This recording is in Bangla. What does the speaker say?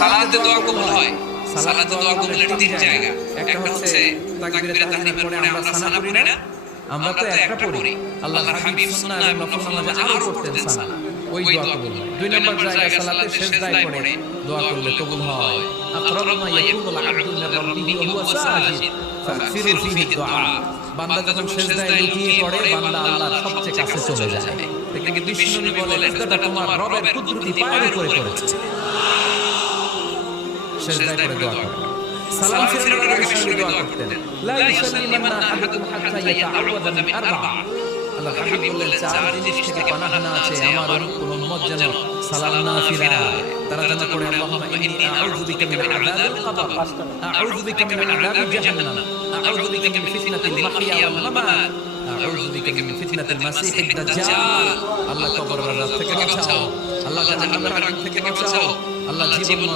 সালাতে দোয়া কবুল হয়। সালাতে দোয়া কবুলের তিন জায়গা। একটা হচ্ছে তাকবীরে তাহরিমের পরে আমরা সানা পড়ি না, আমরা তো একটা পড়ি। আল্লাহর হাবিব সুন্নাহ এবং নফল নামাজে আরো পড়তেন সানা, ওই দোয়া কবুল হয়। দুই নম্বর জায়গা সালাতে সিজদায় পড়ে দোয়া করলে কবুল হয়। আকরাবু মা ইয়াকুনুল আবদু মির রাব্বিহি ওয়া হুয়া সাজিদ ফাকসিরু ফীহি দুআ। বান্দা যখন সিজদায় লুটিয়ে পড়ে বান্দা আল্লাহর সবচেয়ে কাছে চলে যায়। দেখে বিষ্ণু বলেন এটা তোমার রবের কুদরতি পায়ের উপরে পড়েছে। সিজদায় পড়ে দোয়া করে। সালাম ফিরানোর আগে বিষ্ণু দোয়া করতেন, লা ইউসাল্লিমান্না আহাদুকুম হাত্তা ইয়াতাআওয়াযা মিন আরবা। আল্লাহর হাবিব বললেন চার জিনিস থেকে পানাহ না আছে আমার কোন উম্মত যেন সালাম না ফিরায়। তারা যেন পড়ে আল্লাহুম্মা ইন্নী আউযু বিকা মিন আযাবিল কবর, আউযু বিকা মিন আযাবি জাহান্নাম, আউযু বিকা মিন ফিতনাতিল মাহইয়া ওয়াল মামাত, আউযু বিকা মিন ফিতনাতিল মাসিহিদ দাজ্জাল। আল্লাহ কবরের আযাব থেকে বাঁচাও, আল্লাহ জাহান্নামের আগুন থেকে বাঁচাও, আল্লাহ জীবন